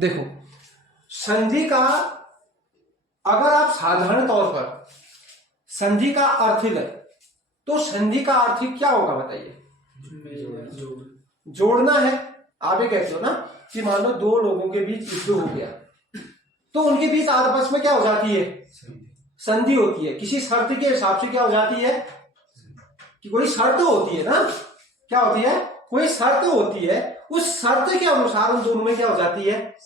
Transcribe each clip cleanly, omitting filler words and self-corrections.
देखो, संधि का अगर आप साधारण तौर पर संधि का अर्थ लें तो संधि का अर्थ क्या होगा बताइए? जोड़ना है। आप ये कहते हो ना कि मान लो दो लोगों के बीच युद्ध हो गया तो उनके बीच आपस में क्या हो जाती है? संधि होती है। किसी शर्त के हिसाब से क्या हो जाती है कि कोई शर्त होती है ना, क्या होती है? कोई शर्त होती है, उस शर्त के अनुसार उन दोनों में क्या हो जाती है?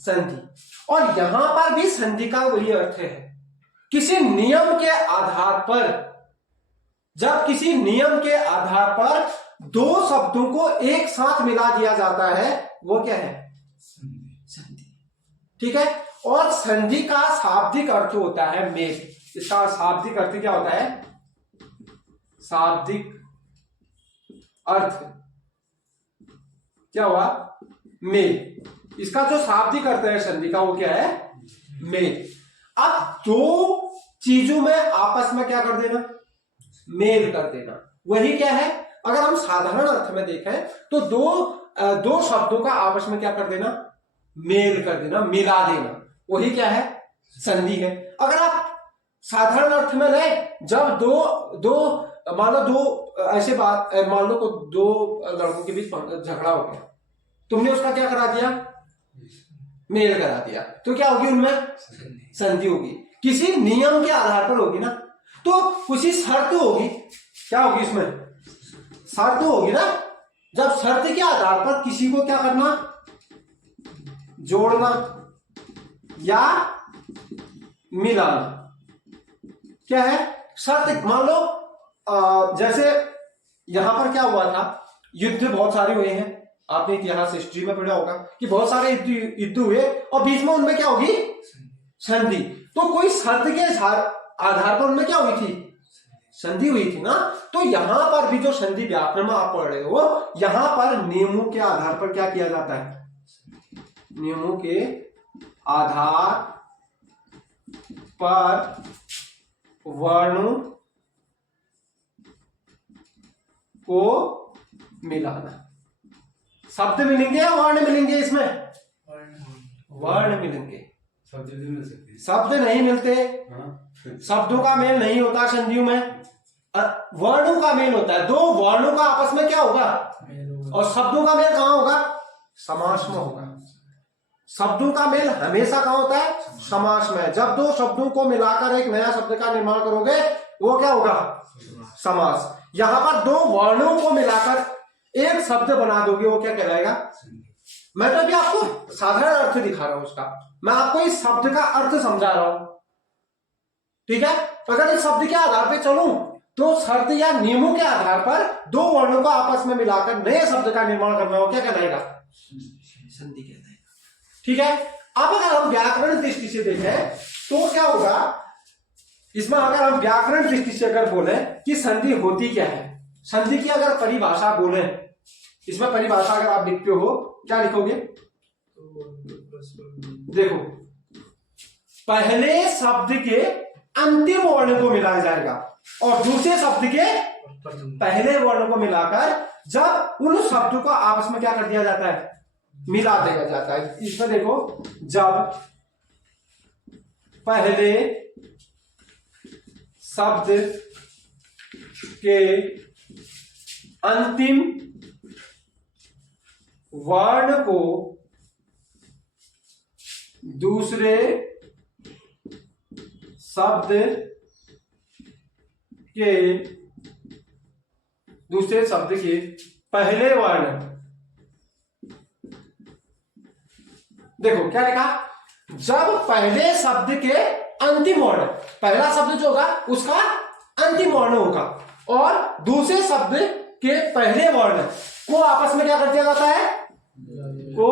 संधि। और यहां पर भी संधि का वही अर्थ है, किसी नियम के आधार पर, जब किसी नियम के आधार पर दो शब्दों को एक साथ मिला दिया जाता है वो क्या है? संधि। ठीक है। और संधि का शाब्दिक अर्थ होता है मेल। इसका शाब्दिक अर्थ क्या होता है? शाब्दिक अर्थ क्या हुआ? मेल। इसका जो शाब्दिक अर्थ है संधि का वो क्या है? मेल। अब दो चीजों में आपस में क्या कर देना? मेल कर देना। वही क्या है? अगर हम साधारण अर्थ में देखें तो दो शब्दों का आपस में क्या कर देना? मेल कर देना, मिला देना। वही क्या है? संधि है। अगर आप साधारण अर्थ में लें, जब मान लो दो ऐसे बात, मान लो को दो लड़कों के बीच झगड़ा हो गया, तुमने उसका क्या करा दिया? मेल करा दिया, तो क्या होगी? उनमें संधि होगी। किसी नियम के आधार पर होगी ना, तो कुछ शर्त होगी। क्या होगी इसमें? शर्त होगी ना। जब शर्त के आधार पर किसी को क्या करना? जोड़ना या मिलाना। क्या है? शर्त। मान लो जैसे यहां पर क्या हुआ था, युद्ध बहुत सारे हुए हैं। आपने इतिहास हिस्ट्री में पढ़ा होगा कि बहुत सारे युद्ध हुए और बीच में उनमें क्या होगी? संधि। तो कोई शर्त के आधार पर उनमें क्या हुई थी? संधि हुई थी ना। तो यहां पर भी जो संधि व्याकरण में आप पढ़ रहे हो, यहां पर नियमों के आधार पर क्या किया जाता है? नियमों के आधार पर वर्णों को मिलाना। शब्द मिलेंगे या वर्ण मिलेंगे? इसमें वर्ण मिलेंगे। शब्द नहीं मिलते, शब्दों का मेल नहीं होता संधियों में, वर्णों का मेल होता है। दो वर्णों का आपस में क्या होगा? और शब्दों का मेल कहां होगा? समास में होगा। शब्दों का मेल हमेशा कहां होता है? समास में। जब दो शब्दों को मिलाकर एक नया शब्द का निर्माण करोगे वो क्या होगा? समास। यहां पर दो वर्णों को मिलाकर एक शब्द बना दोगे वो क्या कहलाएगा? मैं तो अभी आपको साधारण अर्थ दिखा रहा हूं उसका, मैं आपको इस शब्द का अर्थ समझा रहा हूं। ठीक है। अगर इस शब्द के आधार पर चलूं तो शर्त या नियमों के आधार पर दो वर्णों को आपस में मिलाकर नए शब्द का निर्माण करना हो क्या कहलाएगा? संधि कहलाएगा। ठीक है। अब अगर हम व्याकरण दृष्टि से देखें तो क्या होगा इसमें? अगर हम व्याकरण दृष्टि से अगर बोले कि संधि होती क्या है, संधि की अगर परिभाषा बोले, इसमें परिभाषा अगर आप लिखते हो क्या लिखोगे? देखो, पहले शब्द के अंतिम वर्ण को मिलाया जाएगा और दूसरे शब्द के पहले वर्ण को मिलाकर जब उन शब्दों को आपस में क्या कर दिया जाता है? मिला दिया जाता है। इसमें देखो, जब पहले शब्द के अंतिम वर्ण को दूसरे शब्द के पहले वर्ण, देखो क्या लिखा? जब पहले शब्द के अंतिम वर्ण, पहला शब्द जो होगा उसका अंतिम वर्ण होगा और दूसरे शब्द के पहले वर्ण को आपस में क्या कर दिया जाता है? को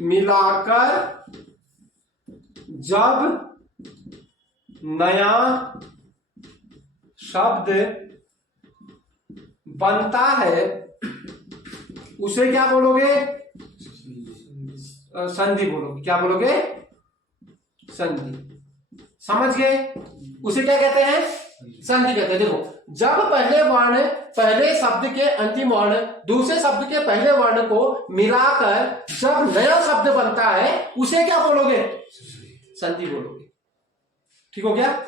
मिलाकर जब नया शब्द बनता है उसे क्या बोलोगे? संधि बोलोगे। क्या बोलोगे? संधि। समझ गए? उसे क्या कहते हैं? संधि कहते हैं। देखो, जब पहले शब्द के अंतिम वर्ण दूसरे शब्द के पहले वर्ण को मिलाकर जब नया शब्द बनता है उसे क्या बोलोगे? संधि बोलोगे। ठीक हो गया?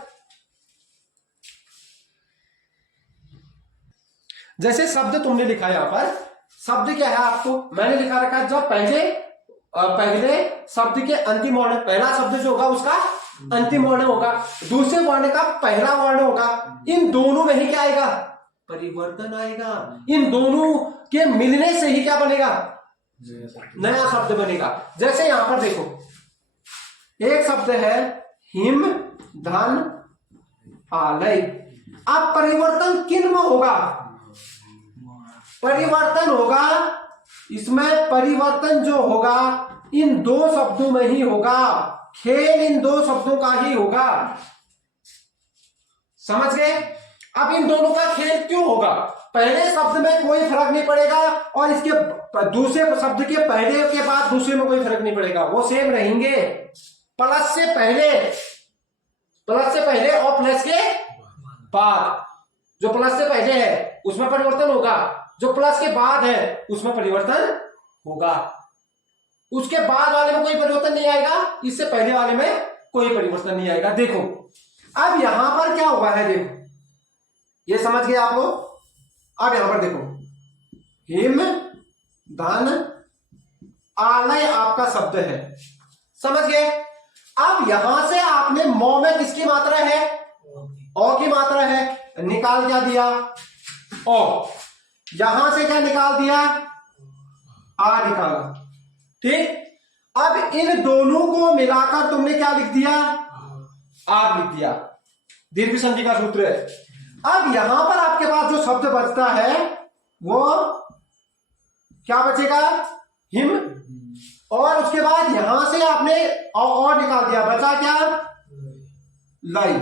जैसे शब्द तुमने लिखा है यहां पर, शब्द क्या है आपको मैंने लिखा रखा है, जब पहले शब्द के अंतिम वर्ण, पहला शब्द जो होगा उसका अंतिम वर्ण होगा, दूसरे वर्ण का पहला वर्ण होगा, इन दोनों में ही क्या आएगा? परिवर्तन आएगा। इन दोनों के मिलने से ही क्या बनेगा? नया शब्द बनेगा। जैसे यहां पर देखो, एक शब्द है हिम धन आलय। अब परिवर्तन किन में होगा? परिवर्तन होगा इसमें, परिवर्तन जो होगा इन दो शब्दों में ही होगा। खेल इन दो शब्दों का ही होगा। समझ गए? अब इन दोनों का खेल क्यों होगा? पहले शब्द में कोई फर्क नहीं पड़ेगा और इसके दूसरे शब्द के पहले के बाद दूसरे में कोई फर्क नहीं पड़ेगा, वो सेम रहेंगे। प्लस से पहले और प्लस के बाद, जो प्लस से पहले है उसमें परिवर्तन होगा, जो प्लस के बाद है उसमें परिवर्तन होगा। उसके बाद वाले में कोई परिवर्तन नहीं आएगा, इससे पहले वाले में कोई परिवर्तन नहीं आएगा। देखो अब यहां पर क्या हुआ है, देखो ये समझ गए आप लोग? अब यहां पर देखो, हिम धन आलय आपका शब्द है, समझ गए? अब यहां से आपने मौ में किसकी मात्रा है? औ की मात्रा है, निकाल क्या दिया? औ। यहां से क्या निकाल दिया? आ निकाला। ठीक, अब इन दोनों को मिलाकर तुमने क्या लिख दिया? आग लिख दिया। दीर्घ संधि का सूत्र है। अब यहां पर आपके पास जो शब्द बचता है वो क्या बचेगा? हिम। और उसके बाद यहां से आपने और निकाल दिया, बचा क्या? लाई।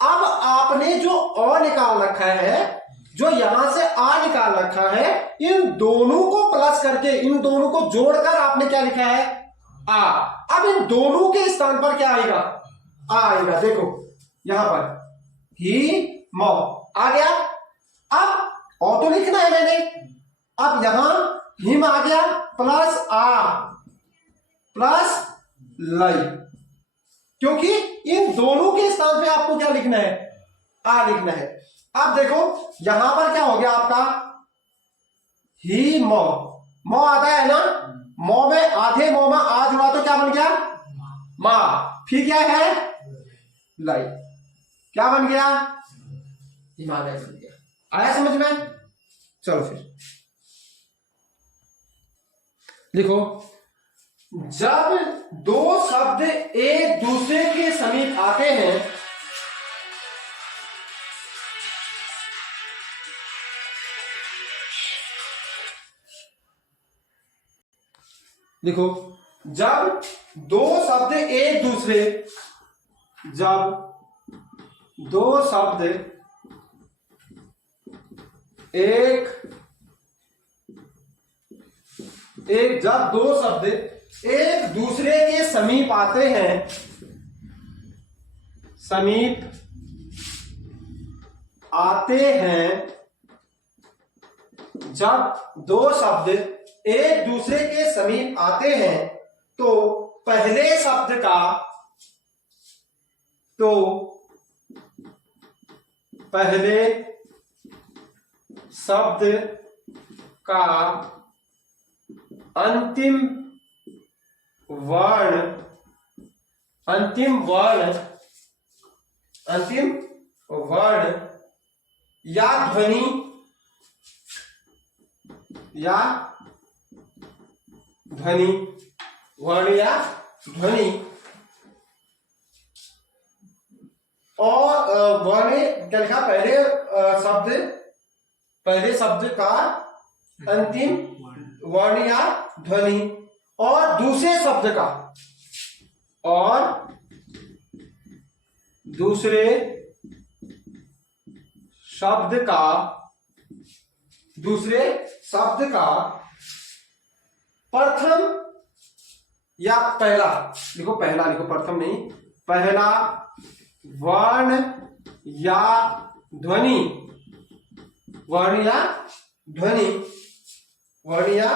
अब आपने जो और निकाल रखा है, जो यहां से आ निकाल रखा है, इन दोनों को प्लस करके, इन दोनों को जोड़कर आपने क्या लिखा है? आ। अब इन दोनों के स्थान पर क्या आएगा? आ आएगा। देखो यहां पर ही मौ आ गया। अब और तो लिखना है मैंने, अब यहां हिम आ गया प्लस आ प्लस लाई, क्योंकि इन दोनों के स्थान पे आपको क्या लिखना है? आ लिखना है। अब देखो यहां पर क्या हो गया आपका? ही मौ, मौ आता है ना, मौ में आधे मौ में आ जुड़ा तो क्या बन गया? मां। फिर क्या है? लाई। क्या बन गया? हिमालय बन गया। आया समझ में? चलो फिर लिखो, जब दो शब्द एक दूसरे के समीप आते हैं, लिखो, जब दो शब्द एक दूसरे, जब दो शब्द जब दो शब्द एक दूसरे के समीप आते हैं, समीप आते हैं, जब दो शब्द एक दूसरे के समीप आते हैं तो पहले शब्द का अंतिम वर्ण या ध्वनि और वर्ण क्या लिखा? पहले शब्द का अंतिम वर्ण या ध्वनि और दूसरे शब्द का प्रथम या पहला, लिखो पहला, लिखो प्रथम नहीं, पहला वर्ण या ध्वनि वर्ण या ध्वनि, वर्ण या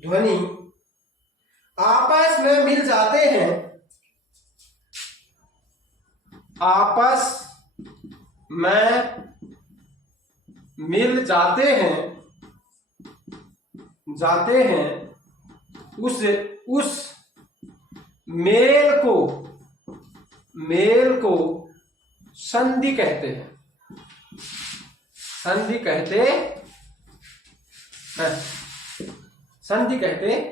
ध्वनि आपस में मिल जाते हैं, आपस में मिल जाते हैं, उस मेल को संधि कहते हैं, संधि कहते हैं।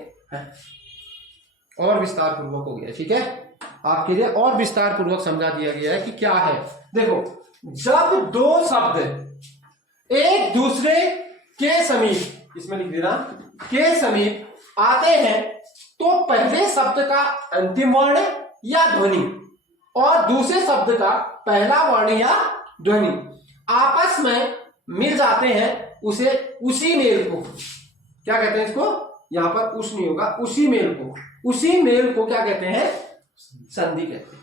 और विस्तार पूर्वक हो गया, ठीक है, आपके लिए और विस्तार पूर्वक समझा दिया गया है कि क्या है। देखो, जब दो शब्द एक दूसरे के समीप, इसमें लिख देना, के समीप आते हैं तो पहले शब्द का अंतिम वर्ण या ध्वनि और दूसरे शब्द का पहला वर्ण या ध्वनि आपस में मिल जाते हैं, उसी मेल को क्या कहते हैं? इसको यहां पर उस नहीं होगा, उसी मेल को क्या कहते हैं? संधि कहते हैं।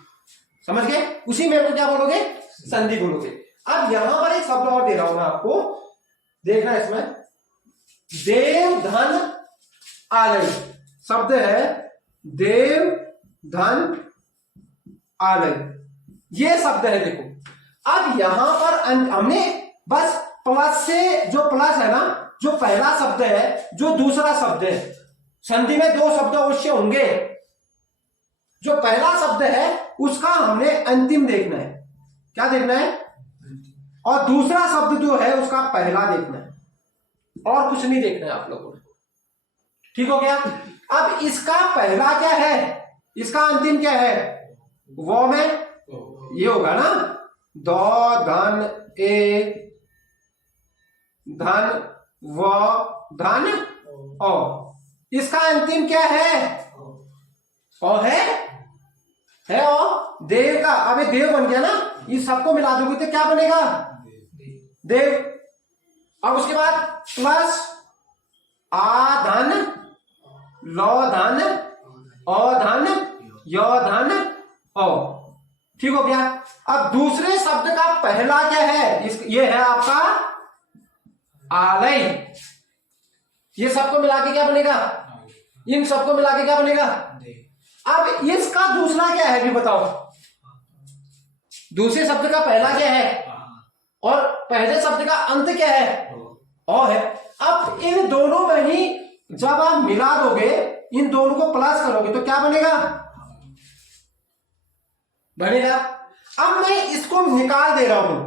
समझ गए? उसी मेल को क्या बोलोगे? संधि बोलोगे। अब यहां पर एक शब्द और दे रहा हूं मैं आपको, देखना इसमें, देव धन आलय शब्द है, देव धन आलय, ये शब्द है। देखो, अब यहां पर हमने बस प्लस से, जो प्लस है ना, जो पहला शब्द है, जो दूसरा शब्द है, संधि में दो शब्द अवश्य होंगे, जो पहला शब्द है उसका हमने अंतिम देखना है। क्या देखना है? और दूसरा शब्द जो है उसका पहला देखना है, और कुछ नहीं देखना है आप लोगों को। ठीक हो गया? अब इसका पहला क्या है, इसका अंतिम क्या है? वो में ये होगा ना, दो धन ए धन व धन ओ, इसका अंतिम क्या है? ओ है ओ, देव का। अब ये देव बन गया ना, इस सबको मिला दोगे तो क्या बनेगा? देव। अब उसके बाद प्लस आ धन लो धन ओ धन यो धन ओ। ठीक हो गया? अब दूसरे शब्द का पहला क्या है? ये है आपका आलय। ये सबको मिला के क्या बनेगा? इन सबको मिला के क्या बनेगा? अब इसका दूसरा क्या है भी बताओ? दूसरे शब्द का पहला क्या है और पहले शब्द का अंत क्या है? ओ है। अब इन दोनों में ही जब आप मिला दोगे, इन दोनों को प्लस करोगे तो क्या बनेगा? बनेगा। अब मैं इसको निकाल दे रहा हूं,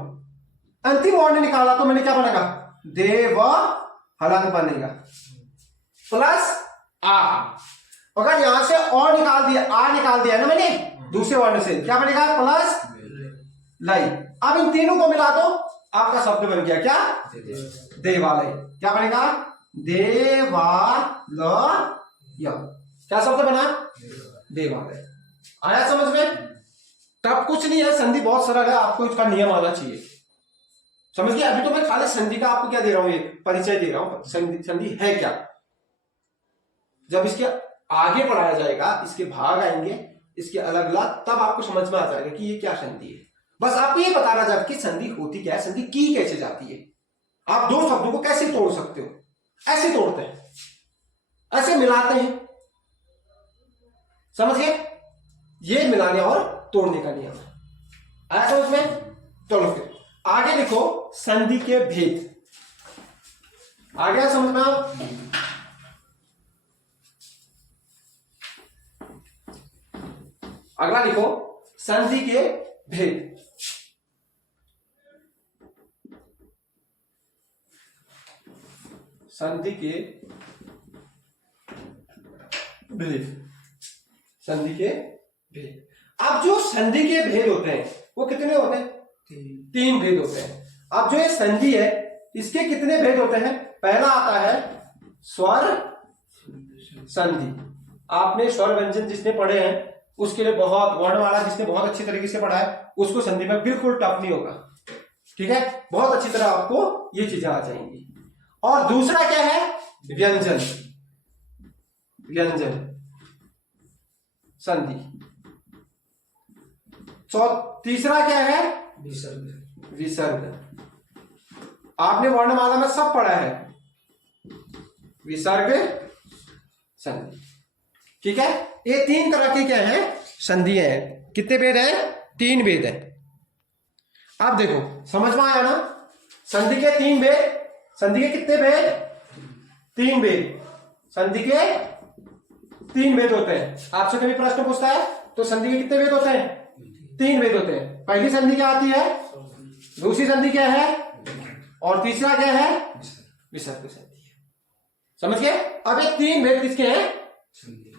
अंतिम वर्ण निकाला तो मैंने क्या बनेगा? देव हलन बनेगा प्लस आ। अगर यहां से और निकाल दिया, आ निकाल दिया ना मैंने दूसरे वर्ण से, क्या बनेगा? प्लस लय। अब इन तीनों को मिला दो, आपका शब्द बन गया क्या? देवालय। क्या बनेगा? देवालय। क्या शब्द बना? देवालय। आया समझ में? तब कुछ नहीं है, संधि बहुत सरल है, आपको इसका नियम आना चाहिए। समझ गए? अभी तो मैं खाली संधि का आपको क्या दे रहा हूं, ये परिचय दे रहा हूं, संधि है क्या। जब इसके आगे पढ़ाया जाएगा, इसके भाग आएंगे, इसके अलग अलग, तब आपको समझ में आ जाएगा कि ये क्या संधि है। बस आपको ये बताना जाए कि संधि होती क्या है, संधि की कैसे जाती है, आप दो शब्दों को कैसे तोड़ सकते हो। ऐसे तोड़ते हैं, ऐसे मिलाते हैं। समझ गए? ये मिलाने और तोड़ने का नियम है। आया समझ में? चलो फिर आगे लिखो, संधि के भेद। आ गया समझ में? अगला लिखो, संधि के भेद। संधि के भेद, संधि के भेद। अब जो संधि के भेद होते हैं वो कितने होते हैं? तीन भेद होते हैं। अब जो ये संधि है, इसके कितने भेद होते हैं? पहला आता है स्वर संधि। आपने स्वर व्यंजन जिसने पढ़े हैं उसके लिए बहुत, वर्णमाला जिसने बहुत अच्छी तरीके से पढ़ा है उसको संधि में बिल्कुल टफ नहीं होगा। ठीक है? बहुत अच्छी तरह आपको ये चीजें आ जाएंगी। और दूसरा क्या है? व्यंजन, व्यंजन संधि। तीसरा क्या है? विसर्ग, विसर्ग। आपने वर्णमाला में सब पढ़ा है, विसर्ग संधि। ठीक है, ये 3 तरह के क्या है, संधियां हैं। कितने भेद हैं? 3 भेद है। अब देखो समझ में आया ना, संधि के 3 भेद। संधि के कितने भेद? 3 भेद। संधि के 3 भेद होते हैं। आपसे कभी प्रश्न पूछता है तो संधि के कितने भेद होते हैं? 3 भेद होते हैं। पहली संधि क्या आती है, दूसरी संधि क्या है, और तीसरा क्या है, विसर्ग संधि है। समझ गए? अब ये 3 भेद किसके हैं?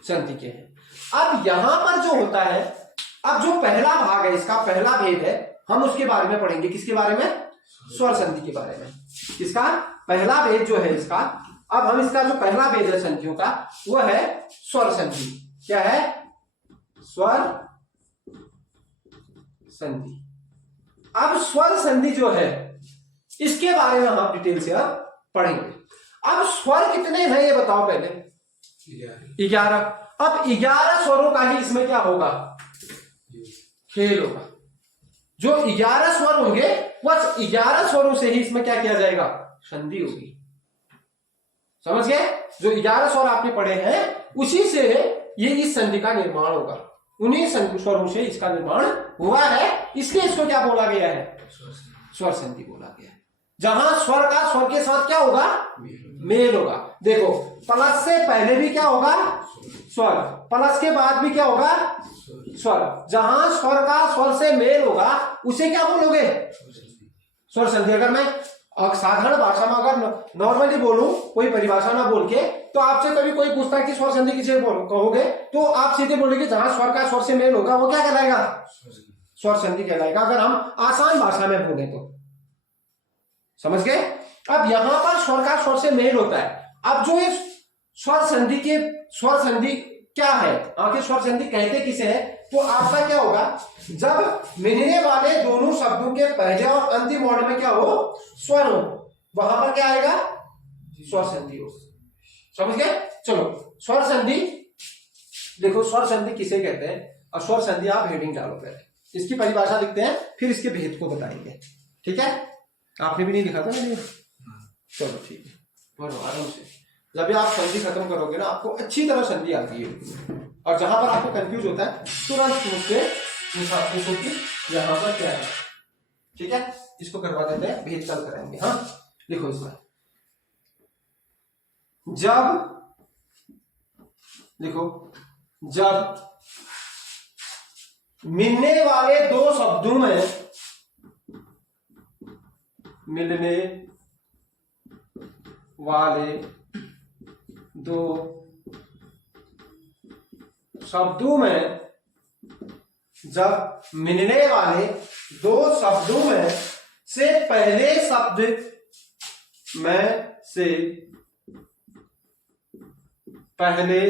संधि के हैं। अब यहां पर जो होता है, अब जो पहला भाग है इसका, पहला भेद है, हम उसके बारे में पढ़ेंगे। किसके बारे में? स्वर संधि के बारे में। इसका पहला भेद जो है इसका, अब हम इसका जो पहला भेद है संधियों का, वो है स्वर संधि। क्या है? स्वर संधि। अब स्वर संधि जो है इसके बारे में हम डिटेल से अब पढ़ेंगे। अब स्वर कितने हैं ये बताओ पहले। 11। अब 11 स्वरों का ही इसमें क्या होगा? खेल होगा। जो 11 स्वर होंगे बस 11 स्वरों से ही इसमें क्या किया जाएगा? संधि होगी। समझ गए? जो 11 स्वर आपने पढ़े हैं उसी से ये इस संधि का निर्माण होगा। उन्हीं स्वरों से इसका निर्माण हुआ है, इसलिए इसको क्या बोला गया है? स्वर संधि बोला गया है। जहां स्वर का स्वर के साथ क्या होगा? मेल होगा। देखो प्लस से पहले भी क्या होगा? स्वर। प्लस के बाद भी क्या होगा? स्वर। जहां स्वर का स्वर से मेल होगा उसे क्या बोलोगे? स्वर संधि। अगर मैं साधारण भाषा में अगर नॉर्मली बोलूं, कोई परिभाषा ना बोल के, तो आपसे कभी कोई पूछता है कि स्वर संधि किसे कहोगे, तो आप सीधे बोलेंगे जहां स्वर का स्वर से मेल होगा वो क्या कहलाएगा? स्वर संधि कहलाएगा, अगर हम आसान भाषा में बोले तो। समझ गए? अब यहां पर स्वर का स्वर से मेल होता है। अब जो ये स्वर संधि के, स्वर संधि क्या है, आखिर स्वर संधि कहते किसे है, तो आपका क्या होगा? जब मिलने वाले दोनों शब्दों के पहले और अंतिम वर्ण में क्या हो? स्वर हो, वहां पर क्या आएगा? स्वर संधि हो। समझ गए? चलो स्वर संधि देखो, स्वर संधि किसे कहते हैं, और स्वर संधि आप हेडिंग डालो पहले, इसकी परिभाषा लिखते हैं, फिर इसके भेद को बताएंगे। ठीक है? आपने भी नहीं लिखा था ना? चलो ठीक है, पढ़ो आराम से। जब भी आप संधि खत्म करोगे ना, आपको अच्छी तरह संधि आती है, और जहां पर आपको कंफ्यूज होता है तुरंत मुझसे पूछो कि यहां पर क्या है। ठीक है? इसको करवा देते हैं, भेद कल करेंगे। हाँ लिखो इसमें, जब लिखो, जब मिलने वाले दो शब्दों में, मिलने वाले दो शब्दों में, जब मिलने वाले दो शब्दों में से पहले शब्द में से पहले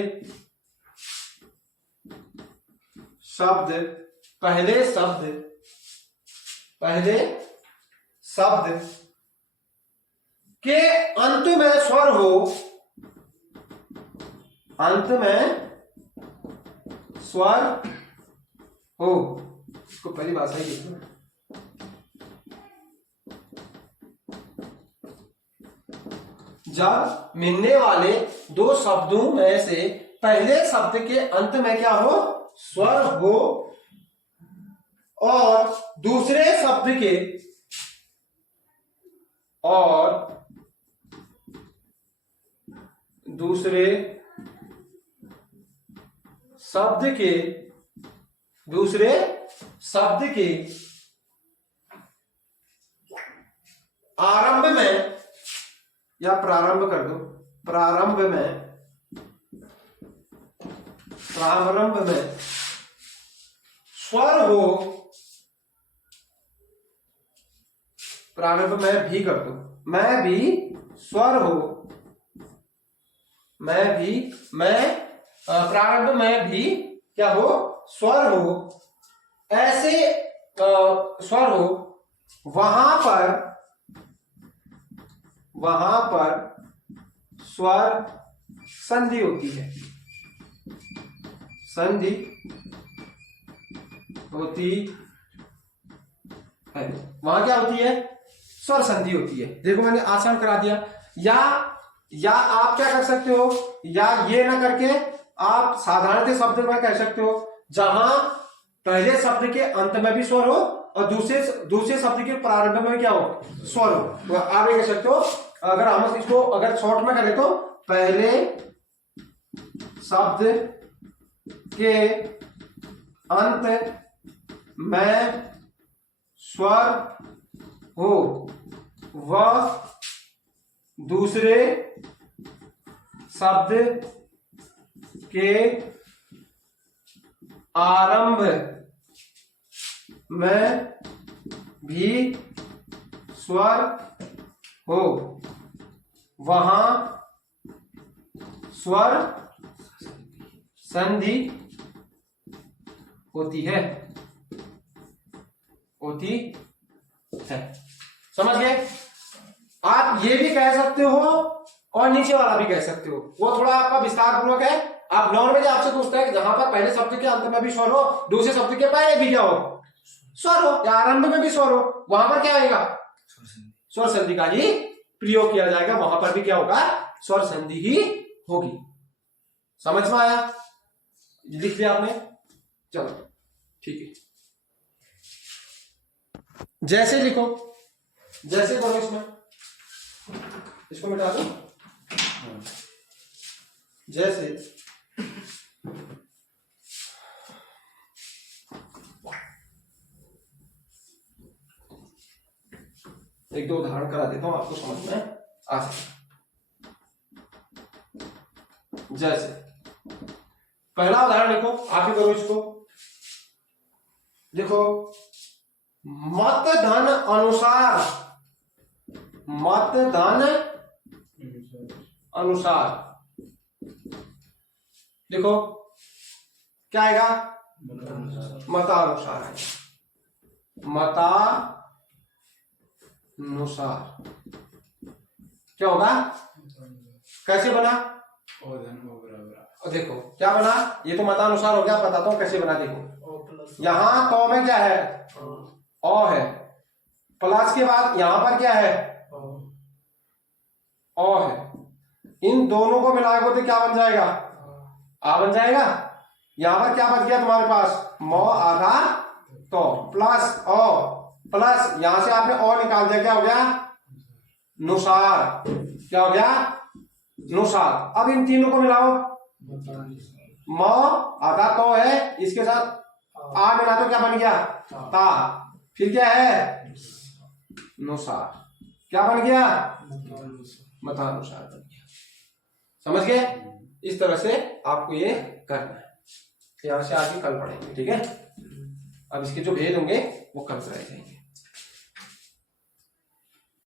शब्द के अंत में स्वर हो, अंत में स्वर हो। इसको पहली भाषा ही देखो, जब मिलने वाले दो शब्दों में से पहले शब्द के अंत में क्या हो? स्वर हो, और दूसरे शब्द के दूसरे शब्द के आरंभ में, या प्रारंभ कर दो, प्रारंभ में स्वर हो, प्रारंभ में भी कर दो, मैं भी स्वर हो, प्रारंभ में भी क्या हो? स्वर हो, ऐसे स्वर हो, वहां पर स्वर संधि होती है, संधि होती है। वहां क्या होती है? स्वर संधि होती है। देखो मैंने आसान करा दिया। या आप क्या कर सकते हो, या ये ना करके आप साधारण शब्द में कह सकते हो, जहां पहले शब्द के अंत में भी स्वर हो और दूसरे शब्द के प्रारंभ में क्या हो, स्वर हो। तो आप ये कह सकते हो, अगर हम इसको अगर शॉर्ट में करें तो पहले शब्द के अंत में स्वर हो व दूसरे शब्द के आरंभ में भी स्वर हो, वहां स्वर संधि होती है। समझ गए? आप ये भी कह सकते हो और नीचे वाला भी कह सकते हो, वो थोड़ा आपका विस्तार पूर्वक है। आप नॉर्मली आपसे पूछता है कि जहां पर पहले शब्द के अंत में भी स्वर हो, दूसरे शब्द के पहले भी क्या हो, स्वर हो, या आरंभ में भी स्वर हो, वहां पर क्या आएगा, स्वर संधि का ही प्रयोग किया जाएगा। वहां पर भी क्या होगा, स्वर संधि ही होगी। समझ में आया? लिख लिया आपने? चलो ठीक है। जैसे लिखो, जैसे करो, इसको मिटा दो। जैसे एक दो उदाहरण करा देता हूं, आपको समझ में आ सके। जैसे पहला उदाहरण देखो, आप ही करो इसको। देखो, मत धन अनुसार, मत धन अनुसार, देखो क्या आएगा, मतानुसार है, मतानुसार क्या होगा, कैसे बना, और देखो क्या बना, ये तो मतानुसार हो गया, बताता हूं कैसे बना। देखो यहां तो में क्या है, ओ है, प्लस के बाद यहां पर क्या है, ओ है, इन दोनों को मिलाकर तो क्या बन जाएगा, आ बन जाएगा। यहां पर क्या बच गया तुम्हारे पास, मो आधा तो प्लस ओ, प्लस यहां से आपने ओ निकाल दिया, क्या हो गया, नुसार, क्या हो गया, नुसार। अब इन तीनों को मिलाओ, मो आधा तो है, इसके साथ आ मिला तो क्या बन गया, ता, फिर क्या है, नुसार, क्या बन गया, मतानुसार बन गया। समझ गए? इस तरह से आपको ये करना है। यहां से आगे कल पढ़ेंगे, ठीक है। अब इसके जो भेद होंगे वो कल कराए जाएंगे।